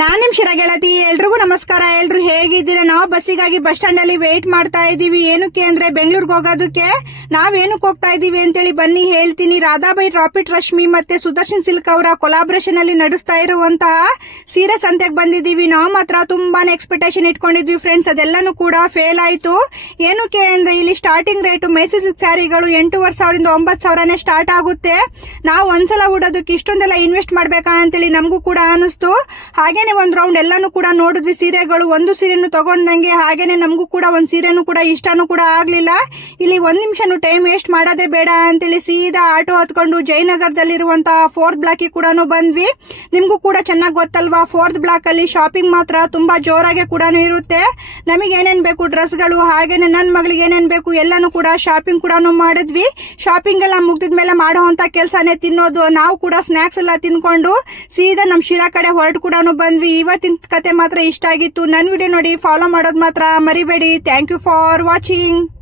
ನಾನ್ ನಿಮ್ ಶಿರಾ ಗೆಳತಿ. ಎಲ್ರಿಗೂ ನಮಸ್ಕಾರ. ಎಲ್ರು ಹೇಗಿದ್ದೀರಾ? ನಾವು ಬಸ್ಸಿಗಾಗಿ ಬಸ್ ಸ್ಟ್ಯಾಂಡ್ ಅಲ್ಲಿ ವೇಟ್ ಮಾಡ್ತಾ ಇದೀವಿ. ಏನಕ್ಕೆ ಅಂದ್ರೆ ಬೆಂಗಳೂರಿಗೆ ಹೋಗೋದಕ್ಕೆ. ನಾವೇನಕ್ಕೆ ಹೋಗ್ತಾ ಇದೀವಿ ಅಂತೇಳಿ ಬನ್ನಿ ಹೇಳ್ತೀನಿ. ರಾಧಾಬಾಯಿ ರಾಪಿಡ್ ರಶ್ಮಿ ಮತ್ತೆ ಸುದರ್ಶನ್ ಸಿಲ್ಕ್ ಅವರ ಕೊಲಾಬ್ರೇಷನ್ ಅಲ್ಲಿ ನಡೆಸ್ತಾ ಇರುವಂತಹ ಸೀರೆ ಸಂತೆಗೆ ಬಂದಿದೀವಿ. ನಾವು ಮಾತ್ರ ತುಂಬಾನೇ ಎಕ್ಸ್ಪೆಕ್ಟೇಷನ್ ಇಟ್ಕೊಂಡಿದ್ವಿ ಫ್ರೆಂಡ್ಸ್. ಅದೆಲ್ಲಾನು ಕೂಡ ಫೇಲ್ ಆಯ್ತು. ಏನಕ್ಕೆ ಅಂದ್ರೆ ಇಲ್ಲಿ ಸ್ಟಾರ್ಟಿಂಗ್ ರೇಟ್ ಮೈಸೂರು ಸಿಲ್ಕ್ ಸ್ಯಾರಿಗಳು 8,500 9,000 ಸ್ಟಾರ್ಟ್ ಆಗುತ್ತೆ. ನಾವು ಒಂದ್ಸಲ ಉಡೋದಕ್ಕೆ ಇಷ್ಟೊಂದೆಲ್ಲ ಇನ್ವೆಸ್ಟ್ ಮಾಡ್ಬೇಕಾ ಅಂತೇಳಿ ನಮಗೂ ಕೂಡ ಅನಿಸ್ತು. ಹಾಗೇನೆ ಒಂದ್ ರೌಂಡ್ ಎಲ್ಲಾನು ಕೂಡ ನೋಡಿದ್ವಿ ಸೀರೆಗಳು. ಒಂದು ಸೀರೆನು ತಗೊಂಡಂಗೆ ಹಾಗೇನೆ ನಮಗೂ ಕೂಡ ಒಂದ್ ಸೀರೆನು ಕೂಡ ಇಷ್ಟನೂ ಕೂಡ ಆಗ್ಲಿಲ್ಲ. ಇಲ್ಲಿ ಒಂದ್ ನಿಮಿಷನು ಟೈಮ್ ವೇಸ್ಟ್ ಮಾಡೋದೇ ಬೇಡ ಅಂತೇಳಿ ಸೀದಾ ಆಟೋ ಹತ್ಕೊಂಡು ಜಯನಗರದಲ್ಲಿರುವಂತಹ 4th ಬ್ಲಾಕ್ ಕೂಡ ಬಂದ್ವಿ. ನಿಮ್ಗೂ ಕೂಡ ಚೆನ್ನಾಗಿ ಗೊತ್ತಲ್ವಾ, 4th ಬ್ಲಾಕ್ ಅಲ್ಲಿ ಶಾಪಿಂಗ್ ಮಾತ್ರ ತುಂಬಾ ಜೋರಾಗಿ ಕೂಡ ಇರುತ್ತೆ. ನಮಗೆ ಏನೇನ್ ಬೇಕು ಡ್ರೆಸ್ಗಳು, ಹಾಗೇನೆ ನನ್ನ ಮಗಳಿಗೆ ಏನೇನ್ ಬೇಕು ಎಲ್ಲಾನು ಕೂಡ ಶಾಪಿಂಗ್ ಕೂಡ ಮಾಡಿದ್ವಿ. ಶಾಪಿಂಗ್ ಎಲ್ಲ ಮುಗ್ದಿದ್ಮೇಲೆ ಮಾಡುವಂತ ಕೆಲಸನೇ ತಿನ್ನೋದು. ನಾವು ಕೂಡ ಸ್ನಾಕ್ಸ್ ಎಲ್ಲ ತಿನ್ಕೊಂಡು ಸೀದಾ ನಮ್ ಶಿರಾ ಕಡೆ ಹೊರಟು ಕೂಡ ಬಂದ್ವಿ. ಇವತ್ತಿನ ಕತೆ ಮಾತ್ರ ಇಷ್ಟ ಆಗಿತ್ತು. ನನ್ನ ವಿಡಿಯೋ ನೋಡಿ ಫಾಲೋ ಮಾಡೋದು ಮಾತ್ರ ಮರಿಬೇಡಿ. Thank you for watching.